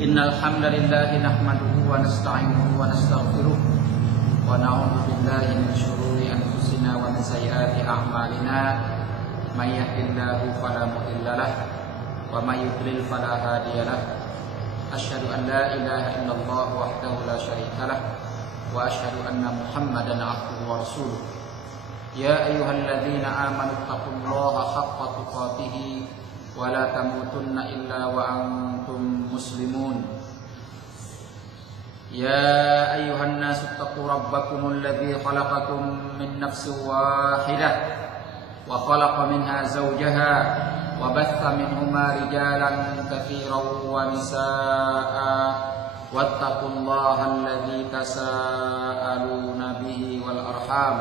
Innal hamdalillah nahmaduhu wa nasta'inuhu wa nastaghfiruh wa na'udzu billahi min shururi anfusina wa min sayyiati a'malina. May yahdihillahu fala mudilla lahu wa may yudlil fala hadiya lahu. Asyhadu an la ilaha illallah wahdahu la syarika lahu wa asyhadu anna Muhammadan 'abduhu wa rasuluh. Ya ayyuhalladzina amanu taqullaha haqqa tuqatih wa la tamutunna illa wa antum muslimun. Ya ayyuhan nasu taqu rabbakumul ladzi khalaqakum min nafsin wahidah wa khalaqa minha zawjaha wa batha minhuma rijalan katsiran wa nisaa'a wattaqullaha alladzi tasaaluna bihi wal arham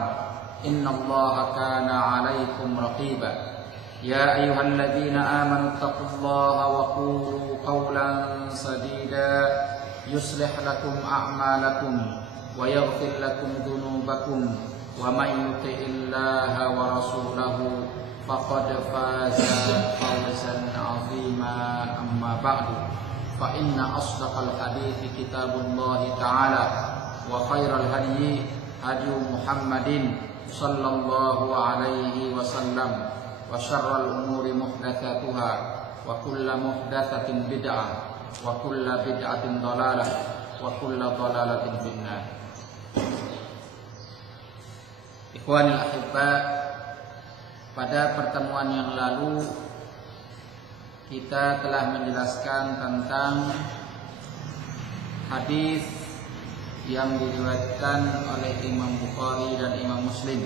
innallaha kana 'alaikum raqiba. Ya ayyuhalladzina amanu taqullaha wa qulu qawlan sadida yuslih lakum a'malakum wa yaghfir lakum dhunubakum wa may yuti'illaha wa rasulahu faqad faza fawzan 'azima. Amma ba'du, fa inna asdaqal hadithi kitabullahi ta'ala wa khairal hadyi hadyu Muhammadin sallallahu alaihi wasallam wa syarral umuri muhdatsatuha wa kullu muhdatsatin bid'ah wa kullu bid'atin dhalalah wa kullu dhalalatin finnar. Ikhwanil ahibba, pada pertemuan yang lalu kita telah menjelaskan tentang hadis yang diriwayatkan oleh Imam Bukhari dan Imam Muslim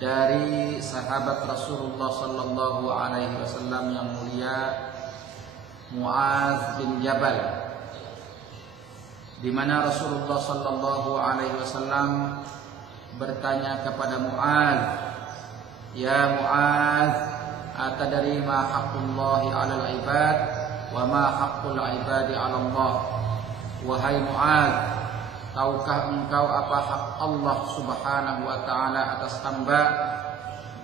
dari sahabat Rasulullah sallallahu alaihi wasallam yang mulia Mu'adz bin Jabal, di mana Rasulullah sallallahu alaihi wasallam bertanya kepada Mu'adz, "Ya Mu'adz, atadri ma haqqullahi 'alal 'ibad wa ma haqqul 'ibadi 'ala Allah?" Wahai Mu'adz, tahukah engkau apa hak Allah Subhanahu wa ta'ala atas hamba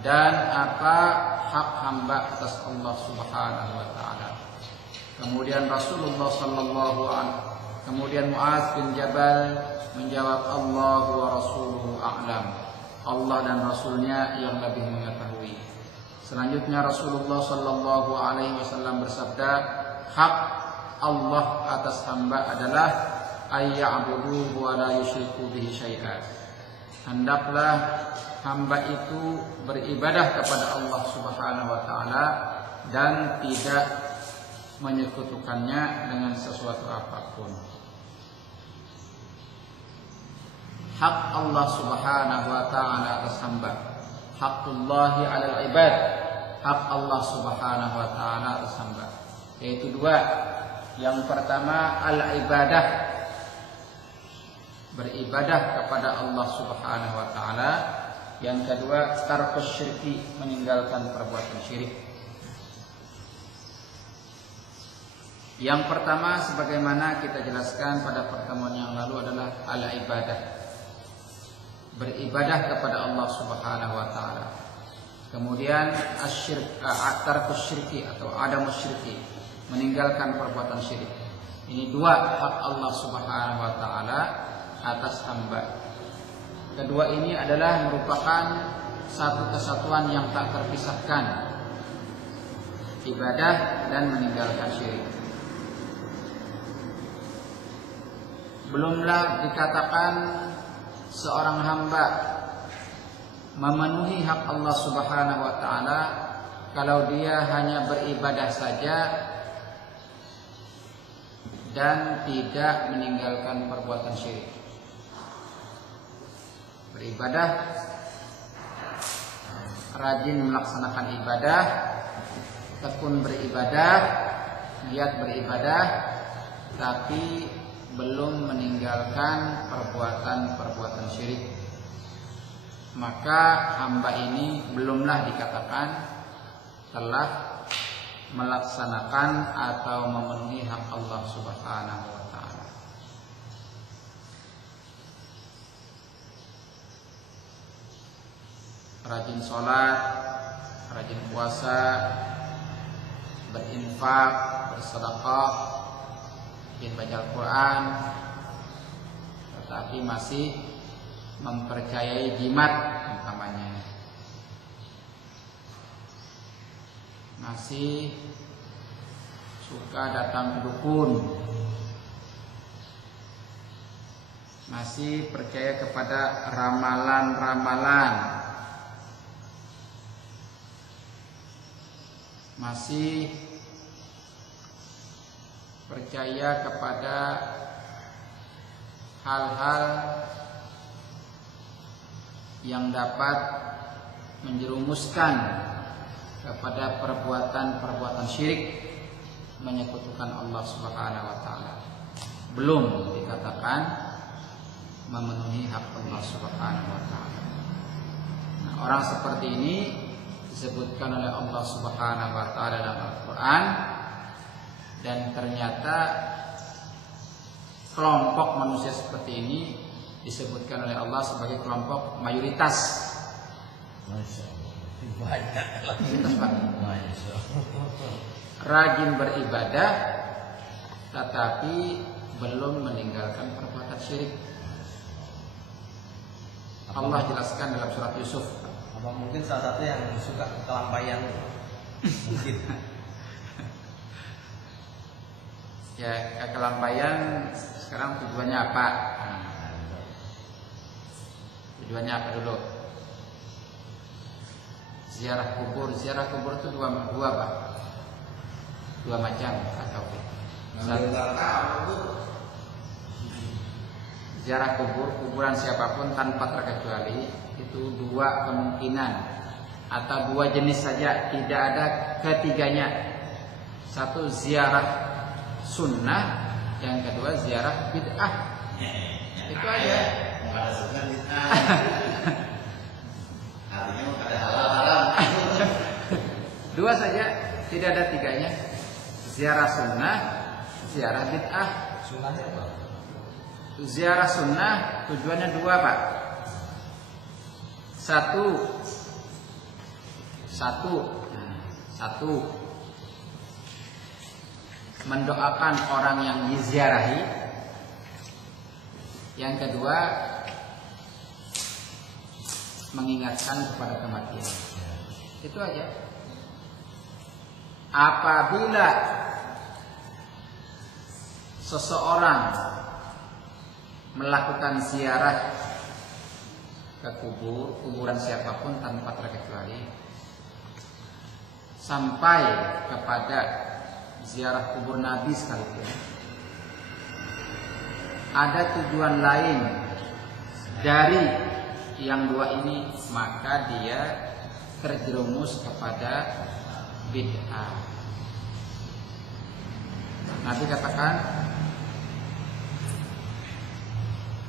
dan apa hak hamba atas Allah Subhanahu wa ta'ala? Kemudian Rasulullah kemudian Mu'adz bin Jabal menjawab, Allahu wa rasuluhu a'lam. Allah dan Rasulnya yang lebih mengetahui. Selanjutnya Rasulullah sallallahu alaihi wasallam bersabda, hak Allah atas hamba adalah ayya'buduhu wa la yusyriku bihi syai'an. Hendaklah hamba itu beribadah kepada Allah Subhanahu wa taala dan tidak menyekutukannya dengan sesuatu apapun. Hak Allah Subhanahu wa taala atas hamba, haqqullahi 'alal 'ibad, hak Allah Subhanahu wa taala atas hamba, yaitu dua. Yang pertama al-ibadah, beribadah kepada Allah Subhanahu wa taala. Yang kedua tarkus syirki, meninggalkan perbuatan syirik. Yang pertama sebagaimana kita jelaskan pada pertemuan yang lalu adalah al-ibadah, beribadah kepada Allah Subhanahu wa taala. Kemudian tarkus syirki atau adamus syirki, meninggalkan perbuatan syirik. Ini dua hak Allah Subhanahu wa taala atas hamba. Kedua ini adalah merupakan satu kesatuan yang tak terpisahkan, ibadah dan meninggalkan syirik. Belumlah dikatakan seorang hamba memenuhi hak Allah Subhanahu wa taala kalau dia hanya beribadah saja dan tidak meninggalkan perbuatan syirik. Beribadah, rajin melaksanakan ibadah, tekun beribadah, giat beribadah, tapi belum meninggalkan perbuatan syirik, maka hamba ini belumlah dikatakan telah melaksanakan atau memenuhi hak Allah Subhanahu wa taala. Rajin sholat, rajin puasa, berinfak, bersedekah, rajin baca Al-Quran, tetapi masih mempercayai jimat umpamanya, masih suka datang ke dukun, masih percaya kepada ramalan-ramalan, masih percaya kepada hal-hal yang dapat menjerumuskan kepada perbuatan-perbuatan syirik, menyekutukan Allah Subhanahu wa taala. Belum dikatakan memenuhi hak Allah Subhanahu wa taala. Nah, orang seperti ini disebutkan oleh Allah Subhanahu wa taala dalam Al-Qur'an, dan ternyata kelompok manusia seperti ini disebutkan oleh Allah sebagai kelompok mayoritas. Rajin beribadah tetapi belum meninggalkan perbuatan syirik. Allah jelaskan dalam surat Yusuf. Apa mungkin salah satu yang suka kelampaian mungkin. Ya, kelampaian sekarang tujuannya apa? Tujuannya apa dulu? Ziarah kubur. Ziarah kubur itu dua Pak. Dua macam atau ziarah kubur, kuburan siapapun tanpa terkecuali, itu dua kemungkinan atau dua jenis saja, tidak ada ketiganya. Satu ziarah sunnah, yang kedua ziarah bid'ah. Itu aja. Dua saja, tidak ada tiganya. Ziarah sunnah, ziarah bid'ah. Sunnahnya apa? Ziarah sunnah tujuannya dua Pak. Satu mendoakan orang yang diziarahi. Yang kedua mengingatkan kepada kematian. Itu aja. Apabila seseorang melakukan ziarah ke kuburan siapapun tanpa terkecuali, sampai kepada ziarah kubur Nabi sekalipun, ada tujuan lain dari yang dua ini, maka dia terjerumus kepada bid'ah. Nabi katakan,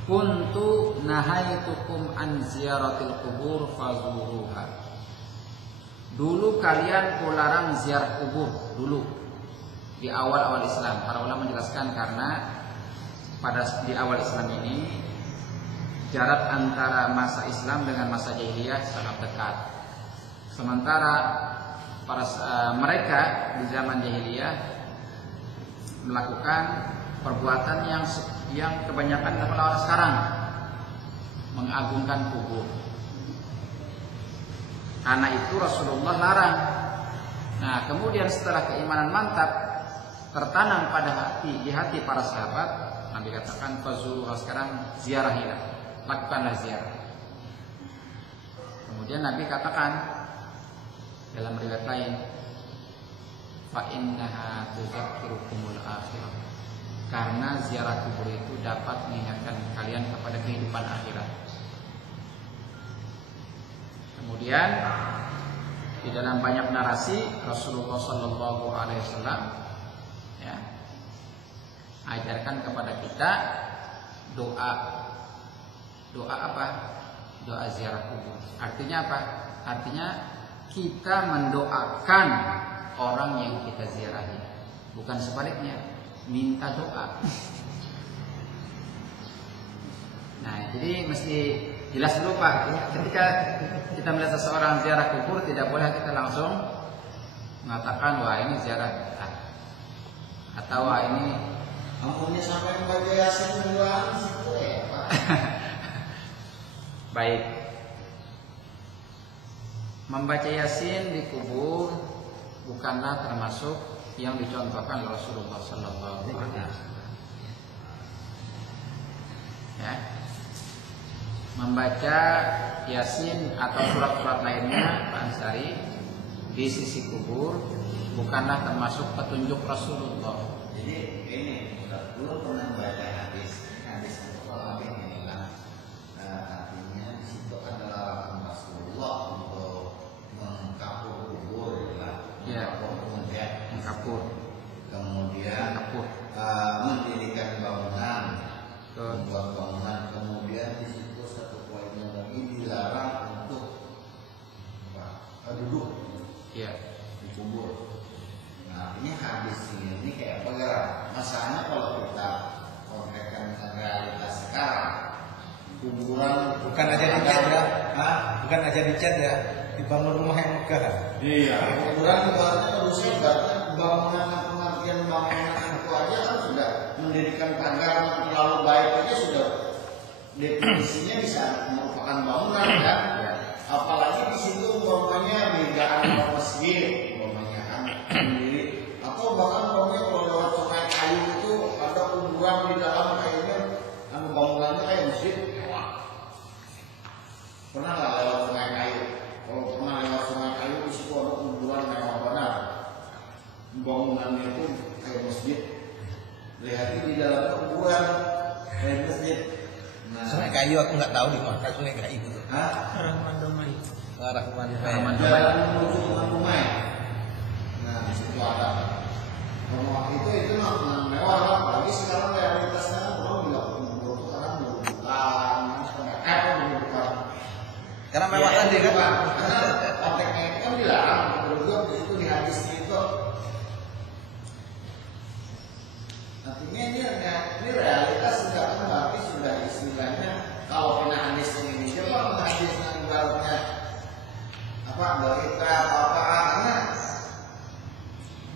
kuntu nahaitukum an ziyaratil kubur fazuruha. Dulu kalian kularang ziarah kubur dulu di awal-awal Islam. Para ulama menjelaskan karena di awal Islam ini jarak antara masa Islam dengan masa jahiliyah sangat dekat. Sementara mereka di zaman jahiliyah melakukan perbuatan yang kebanyakan dilakukan orang sekarang, mengagungkan kubur. Karena itu Rasulullah larang. Nah, kemudian setelah keimanan mantap tertanam di hati para sahabat, Nabi katakan fazuru, sekarang ziarahilah, lakukanlah ziarah. Kemudian Nabi katakan dalam riwayat lain, fa innaha tuzakkirukumul akhirah. Karena ziarah kubur itu dapat mengingatkan kalian kepada kehidupan akhirat. Kemudian di dalam banyak narasi Rasulullah Sallallahu Alaihi Wasallam ajarkan kepada kita doa apa? Doa ziarah kubur. Artinya apa? Artinya kita mendoakan orang yang kita ziarahi, bukan sebaliknya. Minta doa. Nah, jadi mesti jelas dulu Pak. Ketika kita melihat seseorang ziarah kubur, tidak boleh kita langsung mengatakan wah ini ziarah bid'ah, atau wah ini Ampun sampai membaca Yasin duluan situ ya Pak. Baik. Membaca Yasin di kubur bukanlah termasuk yang dicontohkan Rasulullah sallallahu alaihi wasallam. Ya. Membaca Yasin atau surat-surat lainnya Pak Ansari di sisi kubur bukanlah termasuk petunjuk Rasulullah. Jadi ini dulu pernah baca hadis untuk orang ini lah. Artinya di situ adalah Rasulullah untuk mengkapur kubur lah. Ya. Mengkapur. Kemudian mendirikan bangunan, membuat bangunan. Kemudian di situ satu poinnya lagi dilarang untuk duduk. Ya. Di kubur. Nah ini hadis ini kayak apa ya? Masalahnya kalau kita konkretkan realitas sekarang, kuburan bukan aja dicat ya, bukan aja dicat ya, dibangun rumah yang megah. Iya. Kuburan ibaratnya rusak, ibaratnya bangunan pengertian bangunan itu aja kan sudah mendirikan pagar yang terlalu baik aja sudah definisinya bisa merupakan bangunan kan? Ya. Apalagi di situ umpamanya begaan masjid, umpamanya kan sendiri, atau bahkan umpamanya kalau lewat sungai kayu itu ada kuburan di dalam kayaknya, bangunannya kayak masjid. Pernah nggak lewat sungai kayu? Kalau pernah lewat sungai kayu di situ ada kuburan mewah benar. Bangunannya itu kayak masjid. Lihat di dalam kuburan kayak masjid. Nah, Sungai Kayu aku nggak tahu di mana Sungai Kayu itu. Rahman jalan menuju Rumai. Nah, di situ ada. Rumah itu memang mewah lah. Apalagi sekarang realitasnya orang nggak kubur sekarang bukan, bukan. Karena mewah kan dia kan. Karena prakteknya itu kan dilarang. Berdua di situ di hadisnya itu. Artinya ini realitas sudah kan berarti sudah istilahnya kalau kena hadis Indonesia pak hadis yang ibaratnya apa berita apa karena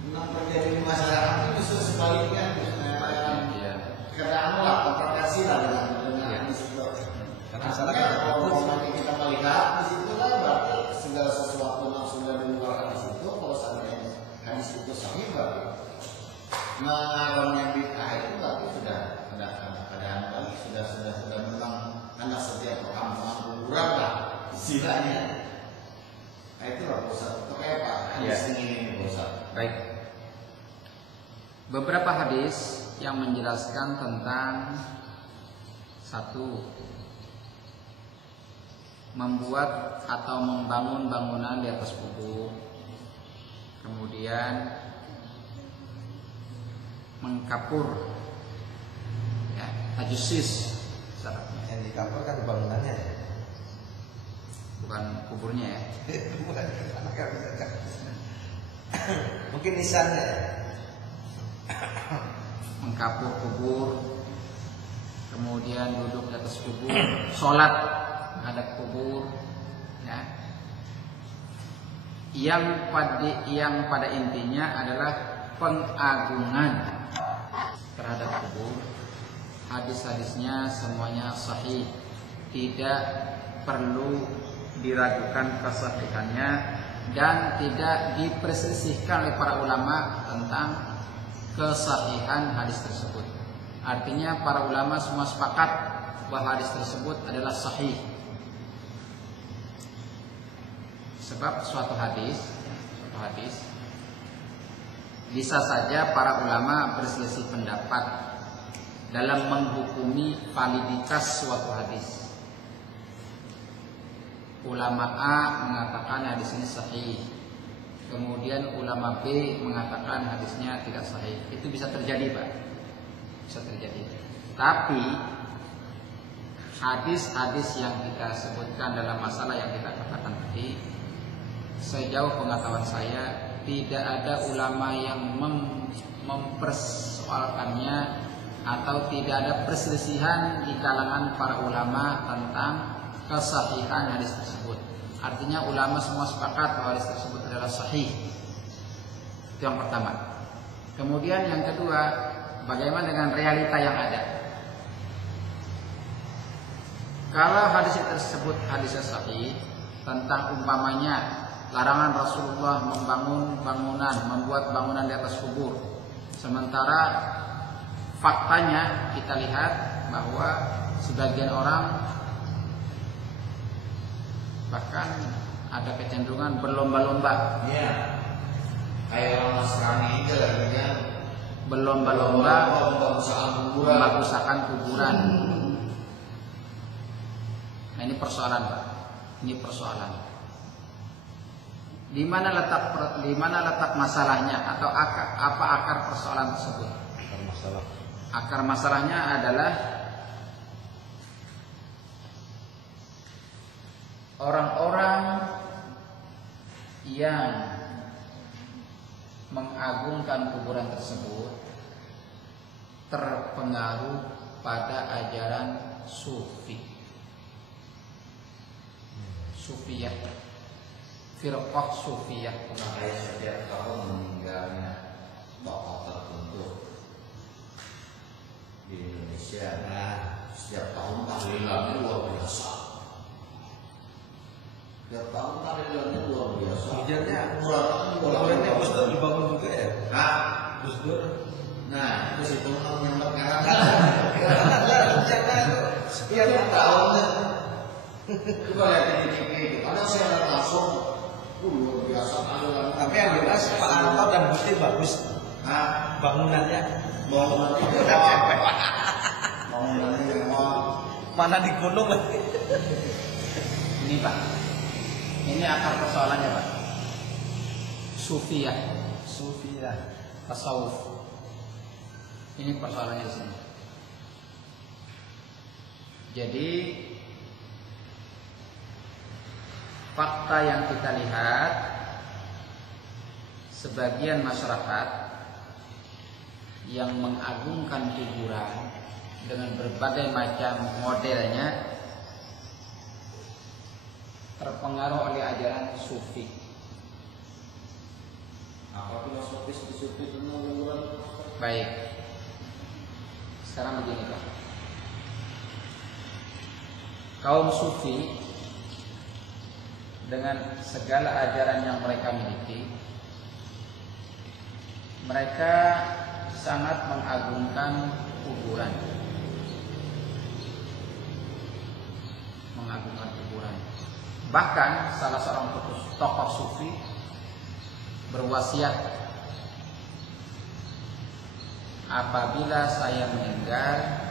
memang terjadi di masyarakat itu justru sebaliknya keadaan lah konfrontasi lah dengan hadis itu. Karena kalau kita melihat di situ lah berarti segala sesuatu yang sudah di luar hadis itu kalau seandainya hadis itu sahih berarti mengalami bid'ah itu berarti sudah ada keadaan lagi sudah memang anak setiap orang kuburan lah istilahnya. Nah itu lah Ustaz. Itu kayak Pak hadis ini Ustaz. Baik. Beberapa hadis yang menjelaskan tentang satu membuat atau membangun bangunan di atas kubur, kemudian mengkapur, ya, tajusis syaratnya. Yang dikapur kan bangunannya, bukan kuburnya ya. Mungkin nisannya. Mengkapur kubur, kemudian duduk di atas kubur, sholat menghadap kubur, ya. Yang pada intinya adalah pengagungan terhadap kubur. Hadis-hadisnya semuanya sahih, tidak perlu diragukan kesahihannya dan tidak diperselisihkan oleh para ulama tentang kesahihan hadis tersebut. Artinya para ulama semua sepakat bahwa hadis tersebut adalah sahih. Sebab suatu hadis bisa saja para ulama berselisih pendapat dalam menghukumi validitas suatu hadis. Ulama A mengatakan hadis ini sahih, kemudian ulama B mengatakan hadisnya tidak sahih. Itu bisa terjadi, Pak. Bisa terjadi. Tapi hadis-hadis yang kita sebutkan dalam masalah yang kita katakan tadi, sejauh pengetahuan saya tidak ada ulama yang mempersoalkannya atau tidak ada perselisihan di kalangan para ulama tentang kesahihan hadis tersebut. Artinya ulama semua sepakat bahwa hadis tersebut adalah sahih. Itu yang pertama. Kemudian yang kedua, bagaimana dengan realita yang ada. Kalau hadis tersebut hadis sahih tentang umpamanya larangan Rasulullah membangun bangunan, membuat bangunan di atas kubur, sementara faktanya kita lihat bahwa sebagian orang bahkan ada kecenderungan berlomba-lomba. Iya. Kayak orang Nasrani itu lagi kan. Berlomba-lomba membaguskan kuburan. Nah, ini persoalan, Pak. Ini persoalan. Di mana letak masalahnya atau apa akar persoalan tersebut? Akar masalahnya adalah orang-orang yang mengagungkan kuburan tersebut terpengaruh pada ajaran Sufiyah, firqah Sufiyah. Makanya setiap tahun meninggalnya tokoh tertentu di Indonesia. Nah, setiap tahun tahlilannya luar biasa. Setiap tahun tahlilannya luar biasa. Kuburannya Gus Dur dibangun juga ya? Nah, Gus Dur. Nah, itu situ yang berkarang. Setiap tahun. Coba lihat di TV itu. Ada saya langsung luar biasa. Tapi yang jelas Pak Harto dan Gusti bagus. Nah, Bangunannya memang mana di gunung lagi. Ini Pak, ini akar persoalannya Pak. Sufiyah, tasawuf. Ini persoalannya di sini. Jadi fakta yang kita lihat, sebagian masyarakat yang mengagungkan kuburan dengan berbagai macam modelnya terpengaruh oleh ajaran sufi. apa filosofis di situ tentang kuburan? Baik. Sekarang begini Pak. Kaum sufi dengan segala ajaran yang mereka miliki, mereka sangat mengagungkan kuburan. Bahkan salah seorang tokoh sufi berwasiat, apabila saya meninggal,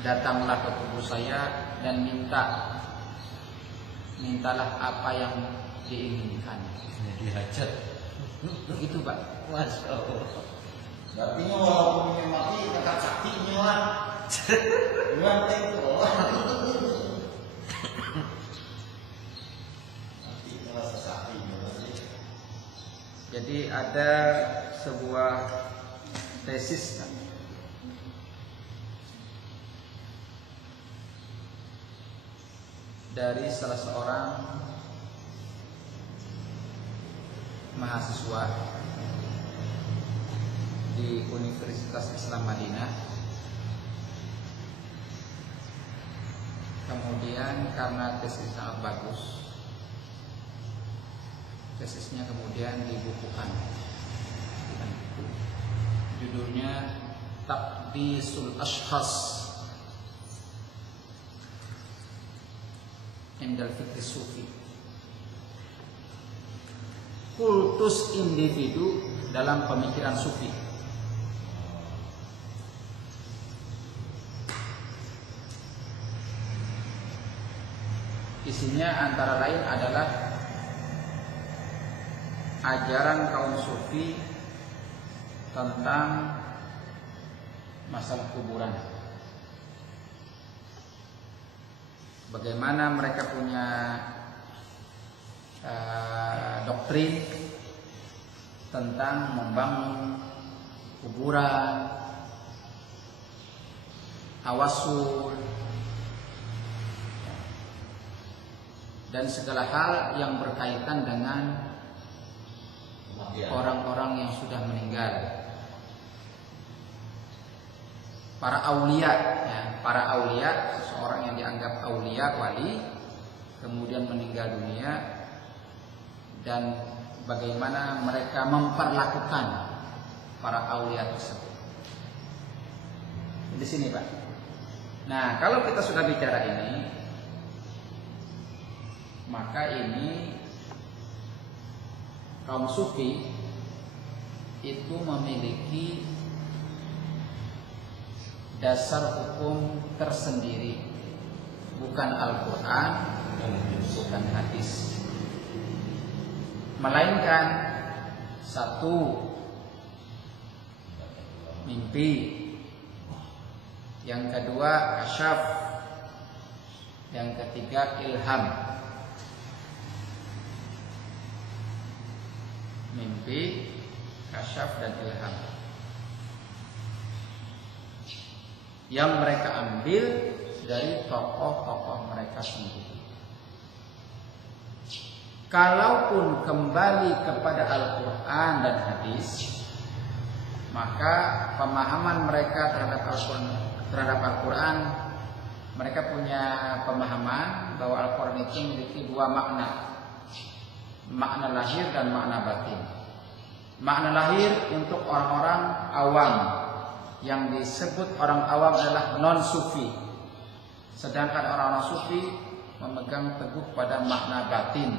datanglah ke kubur saya dan mintalah apa yang diinginkan. Jadi hajat. Begitu Pak. Masya Allah. Berarti walaupun punya mati tetap saktinya lah. Nanti merasa saktinya. Jadi ada sebuah tesis kan, dari salah seorang mahasiswa di Universitas Islam Madinah. Kemudian karena tesis sangat bagus, tesisnya kemudian dibukukan. Judulnya Taqdisul Ashkhas Indal Fikri Sufi, kultus individu dalam pemikiran sufi. Isinya antara lain adalah ajaran kaum sufi tentang masalah kuburan. Bagaimana mereka punya doktrin tentang membangun kuburan, tawassul, dan segala hal yang berkaitan dengan orang-orang yang sudah meninggal. para aulia, ya, para aulia, seseorang yang dianggap aulia, wali, kemudian meninggal dunia, dan bagaimana mereka memperlakukan para aulia tersebut. Di sini, Pak. Nah, kalau kita sudah bicara ini, maka ini kaum sufi itu memiliki dasar hukum tersendiri, bukan Al-Quran, bukan hadis, melainkan satu, mimpi, yang kedua kasyaf, yang ketiga ilham. Mimpi, kasyaf, dan ilham yang mereka ambil dari tokoh-tokoh mereka sendiri. Kalaupun kembali kepada Al-Quran dan hadis, maka pemahaman mereka terhadap Al-Quran, mereka punya pemahaman bahwa Al-Quran itu memiliki dua makna, makna lahir dan makna batin. Makna lahir untuk orang-orang awam, yang disebut orang awam adalah non-sufi, sedangkan orang-orang sufi memegang teguh pada makna batin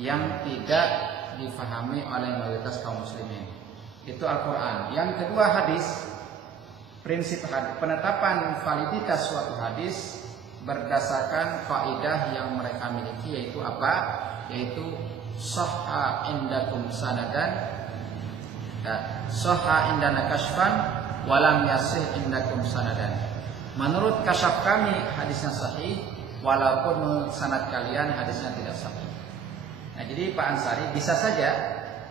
yang tidak difahami oleh mayoritas kaum muslimin. Itu Al-Quran. Yang kedua hadis. Prinsip hadis, penetapan validitas suatu hadis berdasarkan kaidah yang mereka miliki, yaitu apa? Yaitu sahha indakum sanadan, sahha indana kashfan, walam yasih indakum sanadan. Menurut kasyaf kami hadisnya sahih, walaupun menurut sanad kalian hadisnya tidak sahih. Nah, jadi Pak Ansari, bisa saja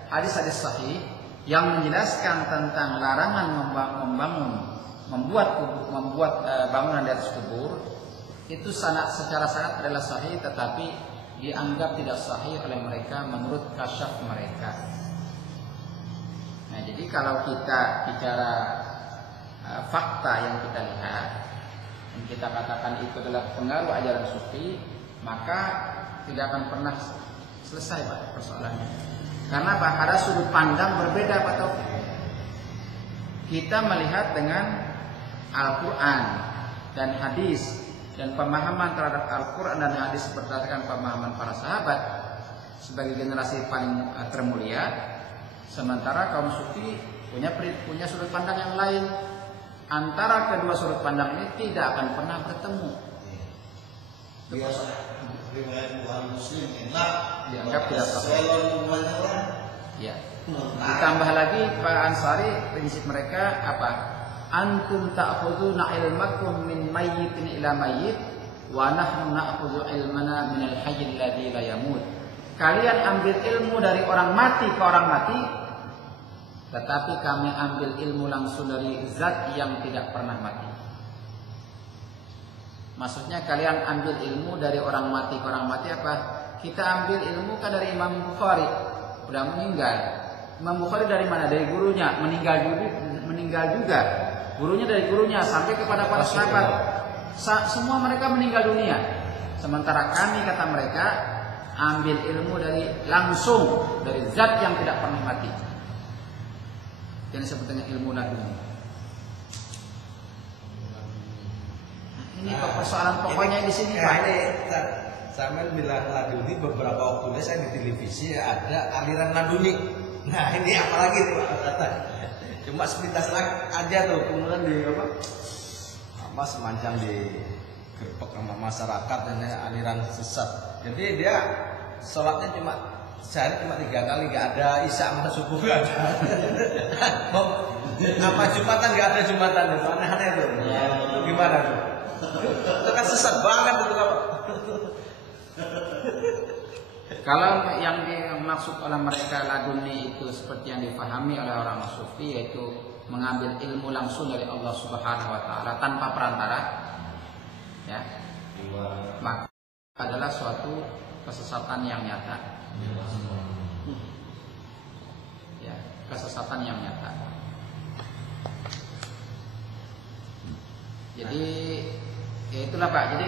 hadis-hadis sahih yang menjelaskan tentang larangan membuat bangunan di atas kubur itu secara sanad adalah sahih, tetapi dianggap tidak sahih oleh mereka menurut kasyaf mereka. Nah, jadi kalau kita bicara fakta yang kita lihat dan kita katakan itu adalah pengaruh ajaran sufi, maka tidak akan pernah selesai, Pak, persoalannya. Karena Pak, ada sudut pandang berbeda, Pak Taufik. Kita melihat dengan Al-Quran dan hadis, dan pemahaman terhadap Al-Quran dan hadis berdasarkan pemahaman para sahabat sebagai generasi paling termulia. Sementara kaum sufi punya sudut pandang yang lain. Antara kedua sudut pandang ini tidak akan pernah bertemu. Biasa riwayat Bukhari Muslim enak dianggap tidak sahih. Ya. Ditambah lagi Pak Ansari, prinsip mereka apa? Antum ta'khuduna ilmakum min mayyitin ila mayyit wa nahnu na'khudhu ilmana min al-hayy alladzi la yamut. Kalian ambil ilmu dari orang mati ke orang mati, tetapi kami ambil ilmu langsung dari zat yang tidak pernah mati. Maksudnya kalian ambil ilmu dari orang mati ke orang mati apa? Kita ambil ilmu kan dari Imam Bukhari, udah meninggal. Imam Bukhari dari mana? Dari gurunya, meninggal juga. Gurunya dari gurunya sampai kepada para sahabat. Semua mereka meninggal dunia. Sementara kami, kata mereka, ambil ilmu dari langsung dari zat yang tidak pernah mati. Yang disebut dengan ilmu laduni. Ini persoalan pokoknya di sini, Pak. Saya bilang laduni, beberapa waktu ini saya di televisi ada aliran laduni. Nah, ini apalagi tuh Pak? Cuma sepintas aja tuh, kemudian di apa semacam di gerbek sama masyarakat dan aliran sesat. Jadi dia sholatnya cuma sehari cuma 3 kali, nggak ada isya sama subuh, nggak ada. Sama jumatan nggak ada jumatan, itu aneh-aneh tuh. Itu gimana tuh? Itu kan sesat banget itu kalau yang dimaksud oleh mereka laduni itu seperti yang difahami oleh orang sufi, yaitu mengambil ilmu langsung dari Allah Subhanahu wa taala tanpa perantara, ya, maka adalah suatu kesesatan yang nyata. Ya, kesesatan yang nyata. Jadi ya itulah Pak. Jadi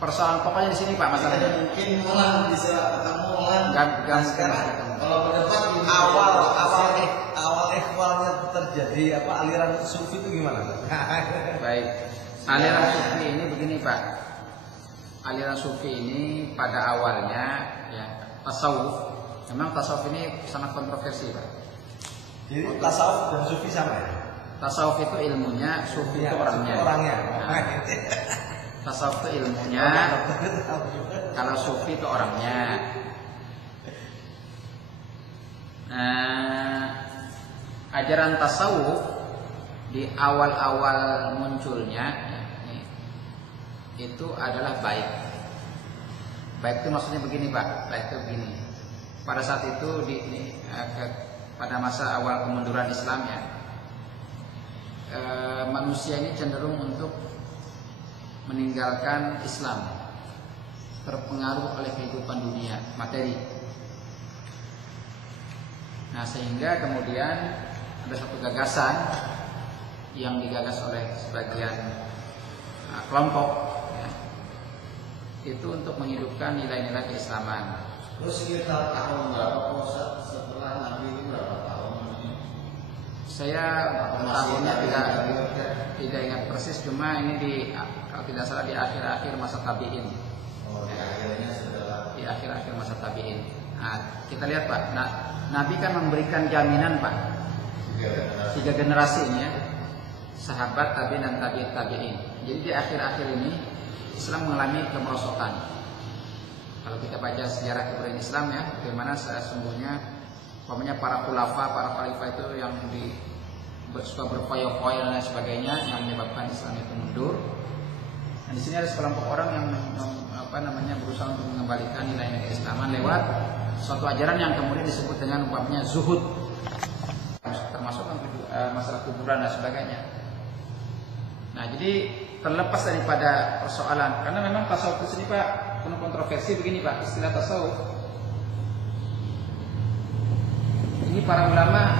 persoalan pokoknya di sini Pak masalahnya. Mungkin malah bisa ketemu kan. Gak sekarang kalau berdebat awal ikhwalnya terjadi aliran sufi itu gimana? Baik. Aliran sufi ini begini Pak. Aliran sufi ini pada awalnya ya tasawuf. Memang tasawuf ini sangat kontroversi Pak. Jadi tasawuf dan sufi sama ya? Tasawuf itu ilmunya, sufi itu orangnya. Tasawuf itu ilmunya, kalau sufi itu orangnya. Ajaran tasawuf di awal-awal munculnya itu adalah baik. Baik itu maksudnya begini Pak, baik itu begini. Pada saat itu pada masa awal kemunduran Islam ya, manusia ini cenderung untuk meninggalkan Islam, terpengaruh oleh kehidupan dunia materi. Nah sehingga kemudian ada satu gagasan yang digagas oleh sebagian kelompok ya, itu untuk menghidupkan nilai-nilai keislaman. Terus sekitar tahun berapa Ustaz setelah Nabi itu berapa tahun? Saya tahunnya tidak ingat persis, cuma ini kalau tidak salah di akhir-akhir masa tabi'in. Oh, di akhirnya setelah di akhir-akhir masa tabi'in. Nah, kita lihat Pak, Nabi kan memberikan jaminan Pak. 3 generasi ini ya. Sahabat, tabi'in dan tabi'in. Jadi di akhir-akhir ini Islam mengalami kemerosotan. Kalau kita baca sejarah kebudayaan Islam ya, bagaimana sesungguhnya umpamanya para khulafa, para khalifah itu yang suka berfoya-foya dan sebagainya yang menyebabkan Islam itu mundur. Dan di sini ada sekelompok orang yang berusaha untuk mengembalikan nilai-nilai keislaman lewat suatu ajaran yang kemudian disebut dengan umpamanya zuhud, termasuk masalah kuburan dan sebagainya. Nah, jadi terlepas daripada persoalan, karena memang tasawuf itu sendiri Pak penuh kontroversi begini Pak, istilah tasawuf. Ini para ulama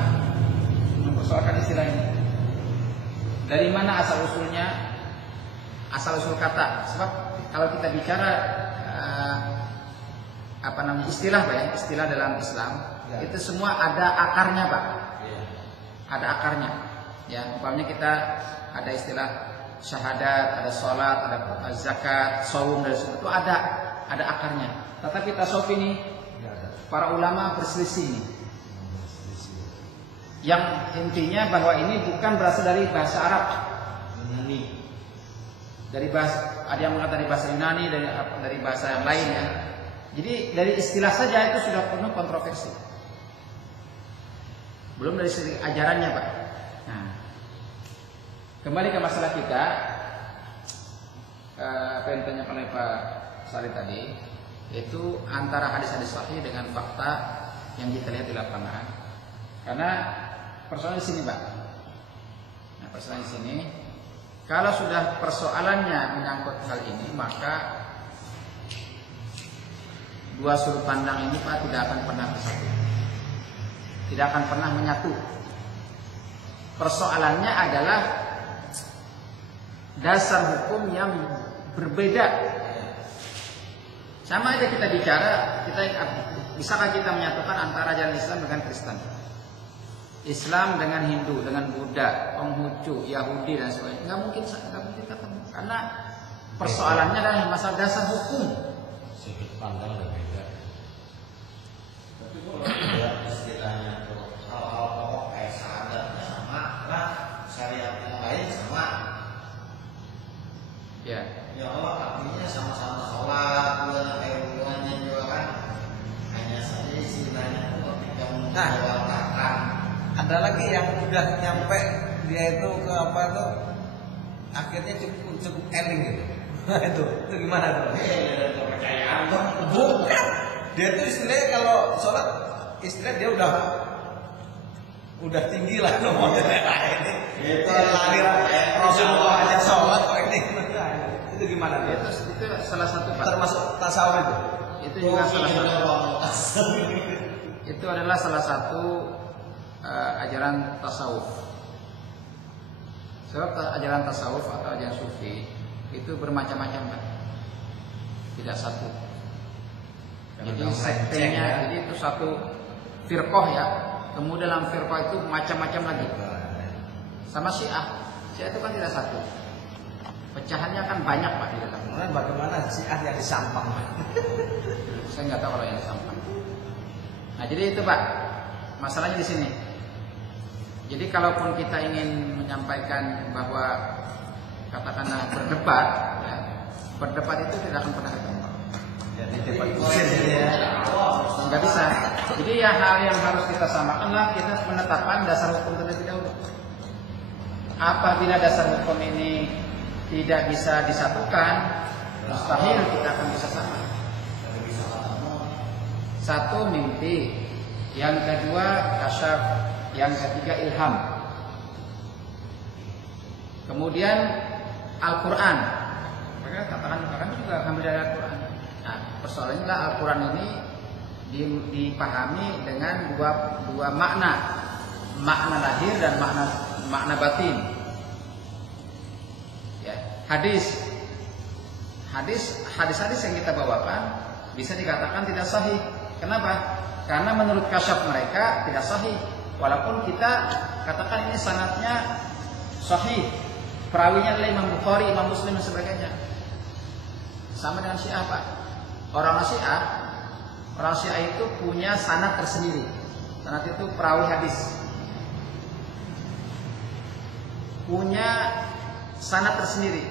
mempersoalkan istilah ini. Dari mana asal usulnya? Asal usul kata. Sebab kalau kita bicara istilah Pak ya, istilah dalam Islam ya, itu semua ada akarnya Pak. Ya. Ada akarnya. Ya, umpamanya kita ada istilah syahadat, ada sholat, ada zakat, saum dan sebagainya itu ada akarnya. Tetapi tasawuf ini para ulama berselisih. Yang intinya bahwa ini bukan berasal dari bahasa Arab. Dari bahasa, ada yang mengatakan dari bahasa Yunani, dari bahasa yang lain ya. Jadi dari istilah saja itu sudah penuh kontroversi. Belum dari segi ajarannya Pak. Nah, kembali ke masalah kita, apa yang ditanya oleh Pak Salih tadi, yaitu antara hadis-hadis sahih dengan fakta yang kita lihat di lapangan. Karena persoalan di sini, Pak. Nah, persoalan di sini, kalau sudah persoalannya menyangkut hal ini, maka dua sudut pandang ini, Pak, tidak akan pernah bersatu, tidak akan pernah menyatu. Persoalannya adalah dasar hukum yang berbeda. Sama aja kita bicara, bisakah kita menyatukan antara ajaran Islam dengan Kristen, Islam dengan Hindu, dengan Buddha, Konghucu, Yahudi dan sebagainya? Nggak mungkin ketemu, karena persoalannya adalah masalah dasar hukum. Sudut pandang berbeda. Tapi kalau tidak istilahnya hal-hal pokok kayak syahadatnya sama, lah syariat yang lain sama. Ya. Ya Allah, artinya sama-sama sholat, hubungannya juga kan. Hanya saja istilahnya ketika menjawabkan. Ada lagi yang udah nyampe dia itu ke apa itu, akhirnya cukup eling gitu. itu gimana tuh? Kepercayaan Bukan. Dia tuh istilahnya kalau sholat, istilah dia udah tinggi lah nomornya. Itu lahir Rasulullah aja sholat kok ini. Itu gimana? Itu salah satu, Pak. Termasuk tasawuf itu. Itu juga salah satu. Itu adalah salah satu ajaran tasawuf. Sebab ajaran tasawuf atau ajaran sufi itu bermacam-macam kan, tidak satu. Jadi sektenya, jadi itu satu firqah ya. Kemudian dalam firqah itu macam-macam lagi. Sama Syiah itu kan tidak satu. Pecahannya kan banyak Pak di dalam. Kemudian bagaimana Syiah yang di Sampang? Saya nggak tahu kalau yang di Sampang. Nah jadi itu Pak, masalahnya di sini. Jadi kalaupun kita ingin menyampaikan bahwa katakanlah berdebat, ya, berdebat itu tidak akan pernah ketemu. Jadi debat kusir ya. Nggak bisa. Jadi ya hal yang harus kita samakanlah kita menetapkan dasar hukum terlebih dahulu. Apabila dasar hukum ini tidak bisa disatukan, mustahil kita akan bisa sama. Satu mimpi, yang kedua kasyaf, yang ketiga ilham. Kemudian Al-Quran. Mereka katakan juga ambil dari Al-Quran. Nah, persoalannya adalah Al-Quran ini dipahami dengan dua makna lahir dan makna batin. Ya, hadis yang kita bawakan bisa dikatakan tidak sahih. Kenapa? Karena menurut kasyaf mereka tidak sahih. Walaupun kita katakan ini sanadnya sahih, perawinya adalah Imam Bukhari, Imam Muslim dan sebagainya. Sama dengan Syiah Pak. Orang Syiah itu punya sanad tersendiri. Sanad itu perawi hadis. Punya sanad tersendiri.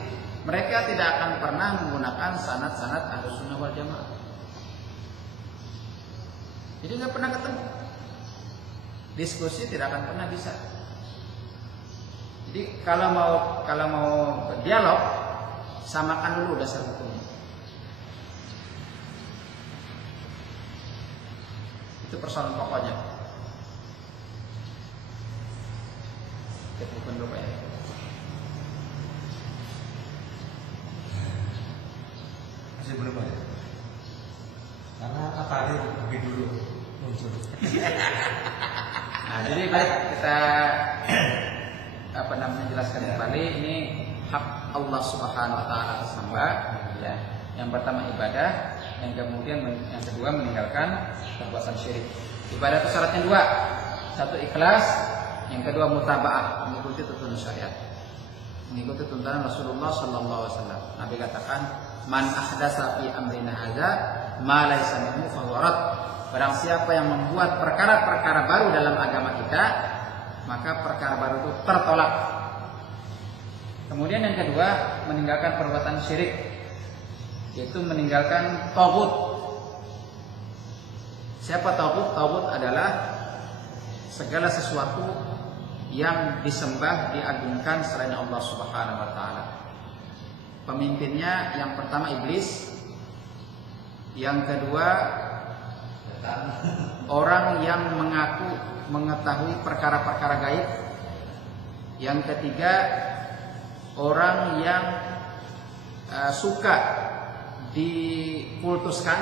Mereka tidak akan pernah menggunakan sanad-sanad Ahlussunnah wal Jamaah. Jadi nggak pernah ketemu. Diskusi tidak akan pernah bisa. Jadi kalau mau berdialog, samakan dulu dasar hukumnya. Itu persoalan pokoknya. Kita bukan dulu ya. Masih belum ada. Karena matahari lebih dulu muncul. Nah, jadi baik kita jelaskan kembali ini hak Allah Subhanahu wa taala atas hamba ya. Yang pertama ibadah, yang kedua meninggalkan perbuatan syirik. Ibadah itu syaratnya dua. Satu ikhlas, yang kedua mutaba'ah, mengikuti tuntunan syariat. Mengikuti tuntunan Rasulullah sallallahu alaihi wasallam. Nabi katakan, "Man ahdatsa fi amrina hadza ma laysa minhu fa huwa rad." Barang siapa yang membuat perkara-perkara baru dalam agama kita, maka perkara baru itu tertolak. Kemudian yang kedua, meninggalkan perbuatan syirik, yaitu meninggalkan taghut. Siapa taghut? Taghut adalah segala sesuatu yang disembah, diagungkan selain Allah Subhanahu wa taala. Pemimpinnya yang pertama iblis, yang kedua orang yang mengaku mengetahui perkara-perkara gaib, yang ketiga orang yang suka dikultuskan,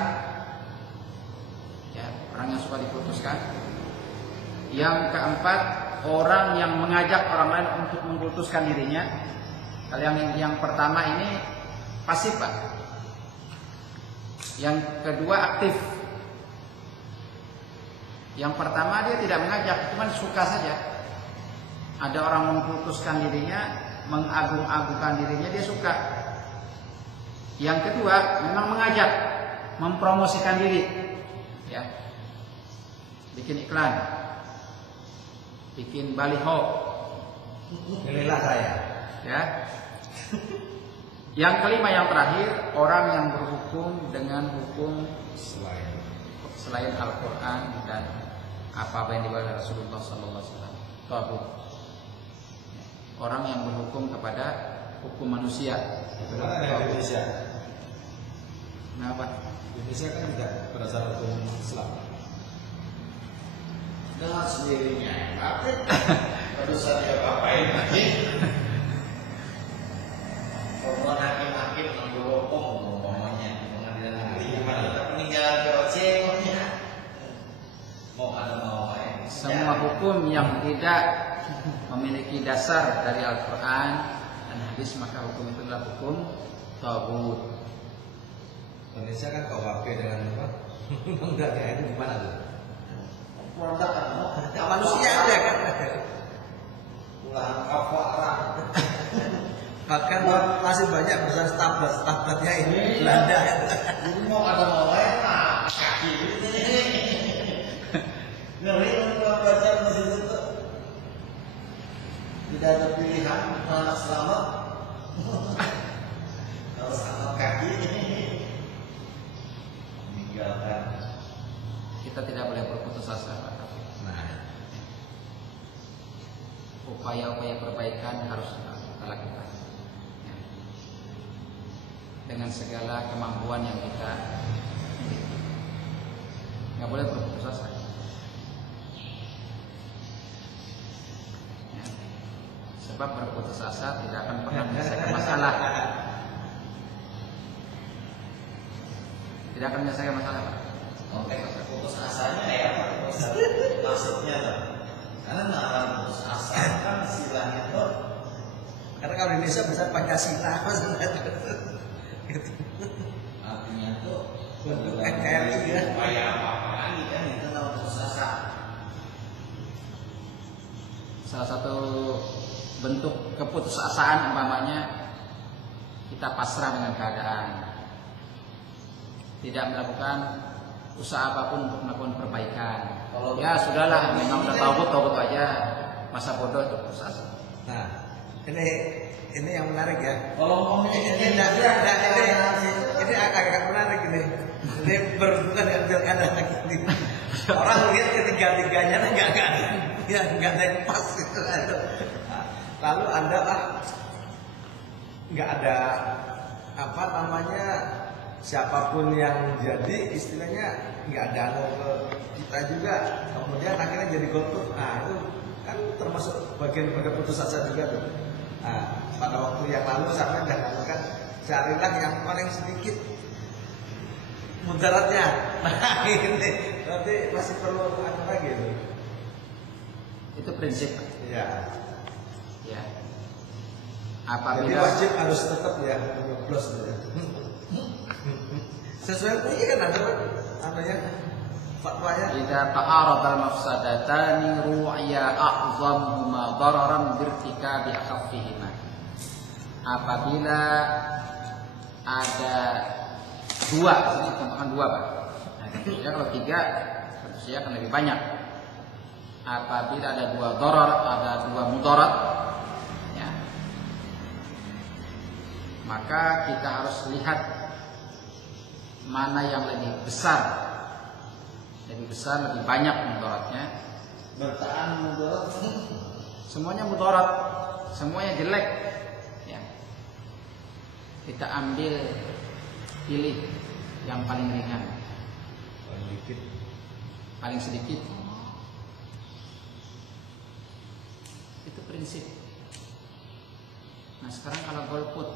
ya, orang yang suka dikultuskan. Yang keempat orang yang mengajak orang lain untuk mengkultuskan dirinya. Kalau yang pertama ini pasif Pak. Yang kedua aktif. Yang pertama dia tidak mengajak, cuma suka saja. Ada orang mengkultuskan dirinya, mengagung-agungkan dirinya, dia suka. Yang kedua memang mengajak, mempromosikan diri, ya, bikin iklan, bikin baliho, inilah saya, ya. Yang kelima, yang terakhir, orang yang berhukum dengan hukum selain Al-Quran dan apa yang dibawa oleh Rasulullah SAW. Taghut. Orang yang berhukum kepada hukum manusia. Bagaimana dengan Indonesia? Kenapa? Indonesia kan tidak berdasar hukum Islam. Dengan sendirinya, tapi urusan dia apain lagi? Kalau hakim-hakim ngambil hukum, umpamanya pengadilan negeri, gimana? Kita peninggalan POC, mau ada mau semua hukum yang tidak memiliki dasar dari Al-Quran dan hadis, maka hukum itu adalah hukum taghut. Indonesia kan KUHP dengan apa? Undang-undangnya itu gimana tuh? Produk kan, Ya, manusia aja kan. ulah kafarah. Bahkan masih banyak besar staf-stafnya ini Belanda. Jadi mau ada molena kaki ini. Ngeri kalau baca mesin itu. Tidak ada pilihan mana selamat. Kalau selamat kaki meninggalkan. Kita tidak boleh berputus asa, Pak. Nah, Upaya-upaya perbaikan harus kita lakukan ya. Dengan segala kemampuan yang kita miliki. Nggak boleh berputus asa ya. Sebab berputus asa tidak akan pernah menyelesaikan masalah. Tidak akan menyelesaikan masalah, Pak. Oke, putus asanya ya Pak, maksudnya tuh. Karena nalar putus asa kan istilahnya tuh. karena kalau di Indonesia besar Pancasila maksudnya. Artinya tuh Bentuk NKRI ya. supaya apa lagi kan itu namanya putus asa. Salah satu bentuk keputusasaan umpamanya kita pasrah dengan keadaan, tidak melakukan usaha apapun untuk melakukan perbaikan. Ya sudahlah, memang udah tagut aja, masa bodoh itu putus asa. Nah, ini yang menarik ya. Kalau mau Ini agak menarik ini. Ini berhubungan dengan pilkada lagi. Orang lihat ketiga-tiganya nggak ada yang pas gitu. Lalu Anda nggak ada apa namanya, siapapun yang jadi istilahnya nggak ada ke kita juga, kemudian akhirnya jadi golput. Nah itu kan termasuk bagian pada putus asa juga tuh. Nah, pada waktu yang lalu sampai dan lalu kan carilah yang paling sedikit mudaratnya. Nah ini nanti masih perlu apa lagi itu? Itu prinsip Ya. ya. Jadi Apabila wajib harus tetap ya nyoblos gitu. Sesuai ini kan ada namanya fatwanya. idza ta'arada al-mafsadatani ru'ya a'zamuhuma dararan birtikabi akhaffihima. Apabila ada dua, ini contohkan dua, Pak. Nah, tentunya kalau tiga tentunya akan lebih banyak. Apabila ada dua darar, ada dua mudarat, ya, maka kita harus lihat mana yang lebih besar, lebih banyak mudaratnya. bertahan mudarat. Semuanya mudarat, semuanya jelek, ya. Kita pilih yang paling ringan, paling sedikit. Itu prinsip. Nah sekarang kalau golput,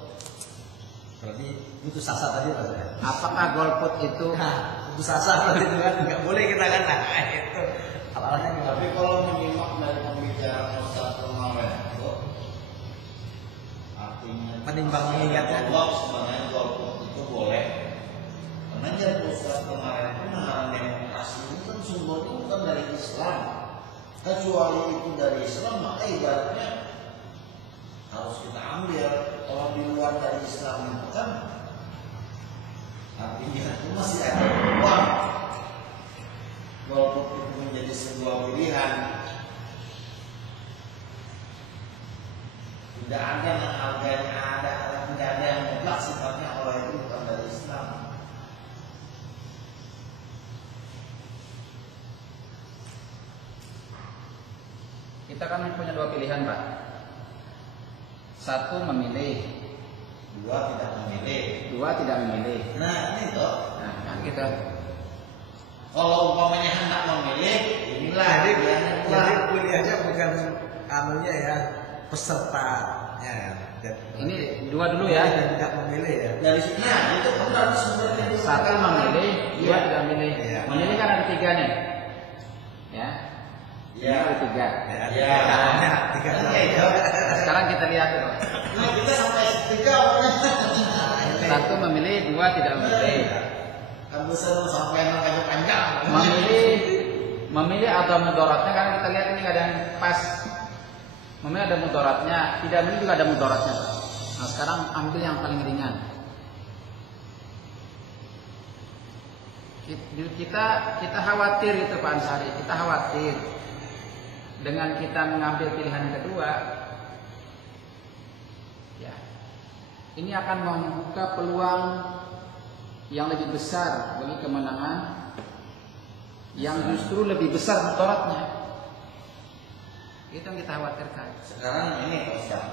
Berarti putus asa tadi Pak. apakah golput itu Nah, putus asa berarti itu kan nggak boleh kita kan. Nah itu hal-halnya nggak. Tapi kalau menyimak dari pembicaraan Ustaz kemarin itu artinya Menimbang mengingatnya. Allah sebenarnya golput itu boleh. Karena jadi Ustaz kemarin itu menahan demokrasi itu kan sumbernya bukan dari Islam. Kecuali itu dari Islam, maka ibaratnya harus kita ambil. Kalau di luar dari Islam itu kan artinya itu masih ada peluang golput itu menjadi sebuah pilihan. Tidak ada yang harganya ada, tidak ada yang mutlak sifatnya kalau itu bukan dari Islam. kita kan punya dua pilihan, Pak. Satu memilih, Dua tidak memilih. dua tidak memilih. Nah ini toh, Nah kan kita kalau umpamanya hendak memilih, inilah Jadi dia pilihannya bukan anunya ya, pesertanya. ini dua dulu ya. Dan tidak memilih ya. dari sini. Nah itu kan berarti sumbernya di Satu memilih, dua Iya. tidak memilih. Iya. Memilih kan ada tiga nih, ya. Ini 3. Ya. Tiga. Nah, sekarang kita lihat itu. Nah, kita sampai 3 orangnya. 1 memilih, 2 tidak memilih. Kan bisa sampai makanya panjang. Memilih atau mudaratnya, kan kita lihat ini kadang pas. Memilih ada mudaratnya, tidak memilih juga ada mudaratnya. Nah, sekarang ambil yang paling ringan. Kita khawatir itu Pak Ansari, kita khawatir dengan kita mengambil pilihan kedua, ya, ini akan membuka peluang yang lebih besar bagi kemenangan yang justru lebih besar mudaratnya. Itu yang kita khawatirkan. Sekarang ini Pak Ustaz,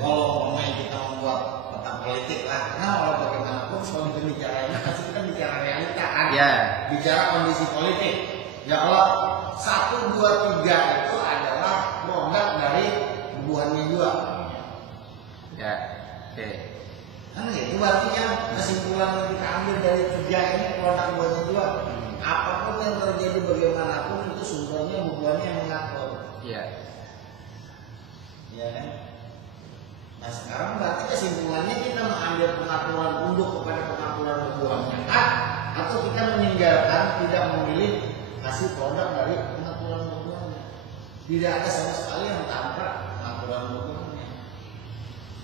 kalau mau kita membuat peta politik lah, nah kalau bagaimanapun kalau kita bicara ini pasti kita bicara realita kan, Ya. bicara kondisi politik. Ya kalau 1, 2, 3 itu adalah produk dari hubungannya juga. Ya, oke. Kan itu berarti kan kesimpulan yang kita ambil dari 3 ini produk hubungannya juga. Apapun yang terjadi bagaimanapun itu sumbernya hubungannya yang mengatur. Iya. Ya kan? Nah sekarang berarti kesimpulannya kita mengambil pengaturan tunduk kepada pengaturan hubungan yang atau kita meninggalkan tidak memilih hasil produk dari pengaturan hubungannya. Tidak ada sama sekali yang tanpa pengaturan hubungannya.